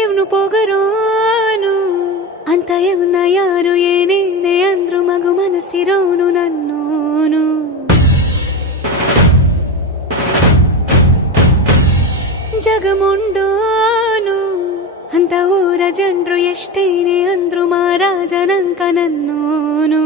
ಇವನು ಪೊಗರೋನು ಅಂತ ಇವನ ಯಾರು ಏನೇನೆ ಅಂದ್ರು ಮಗು ಮನಸ್ಸಿರೋನು ನನ್ನೋನು. ಜಗಮುಂಡೋನು ಅಂತ ಊರ ಜನರು ಎಷ್ಟೇನೆ ಅಂದ್ರು ಮಹಾರಾಜನಂಕ ನನ್ನೋನು.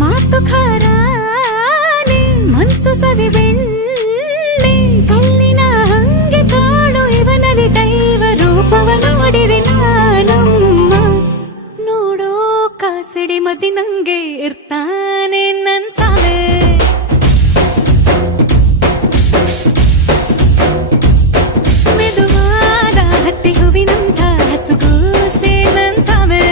ಮಾತು ಖಾರಾನೆ ಮನ್ಸು ಸವಿ ಬೆಳ್ಳಿ ಕಲ್ಲಿನ ಹಂಗೆ ಕಾಣು ಇವನಲ್ಲಿ ದೈವ ರೂಪವ ನೋಡಿದೆ ನಾನಮ್ಮ. ನೋಡೋ ಕಾಸಿಡಿ ಮದಿ ನಂಗೆ ಇರ್ತಾನೆ ನನ್ ಸಾವೆ. ಮೆದುವಾದ ಹತ್ತಿ ಹೂವಿನಂಥ ಹಸುಗೂಸೆ ನನ್ ಸಾವೆ.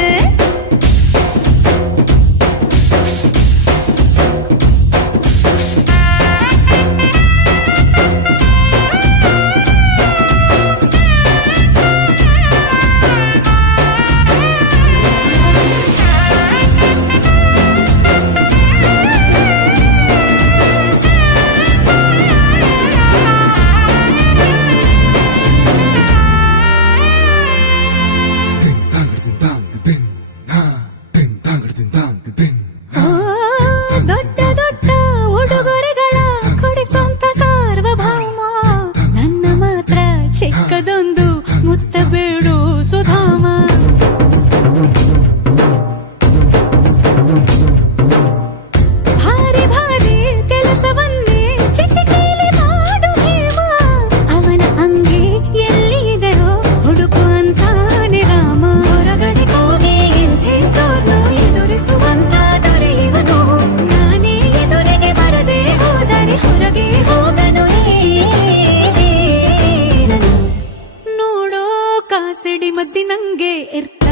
ದೊಡ್ಡ ದೊಡ್ಡ ಉಡುಗೊರೆಗಳ ಕೊಡಿಸೋಂತ ಸಾರ್ವಭೌಮ ನನ್ನ ಮಾತ್ರ ಚಿಕ್ಕದೊಂದು ಮುತ್ತ ಬೇಡು ಸುಧಾಮ. ಭಾರಿ ಭಾರಿ ಕೆಲಸವನ್ನೇ ಚಿಟಿಕೆಯಲ್ಲಿ ಮಾಡು ಹೇಮ. ಅವನ ಅಂಗಿ ಎಲ್ಲಿ ಇದೆಯೋ ಹುಡುಕು ಅಂತಾನೆ ರಾಮ. ಹೊರಗಡೆ ಹೋಗಿ ಎಂತೆಂತೋರ್ನು ಎದುರಿಸುವಂತ ದೊರೆಯುವನು. ನಾನೇ ಎದುರಿಗೆ ಬರದೆ ಹೋದರೆ ಹೊರಗೆ ಹೋಗನು ಏನನು. ನೋಡೋ ಕಾಸಿಡಿ ಮದ್ದಿ ನಂಗೆ ಇರ್ತ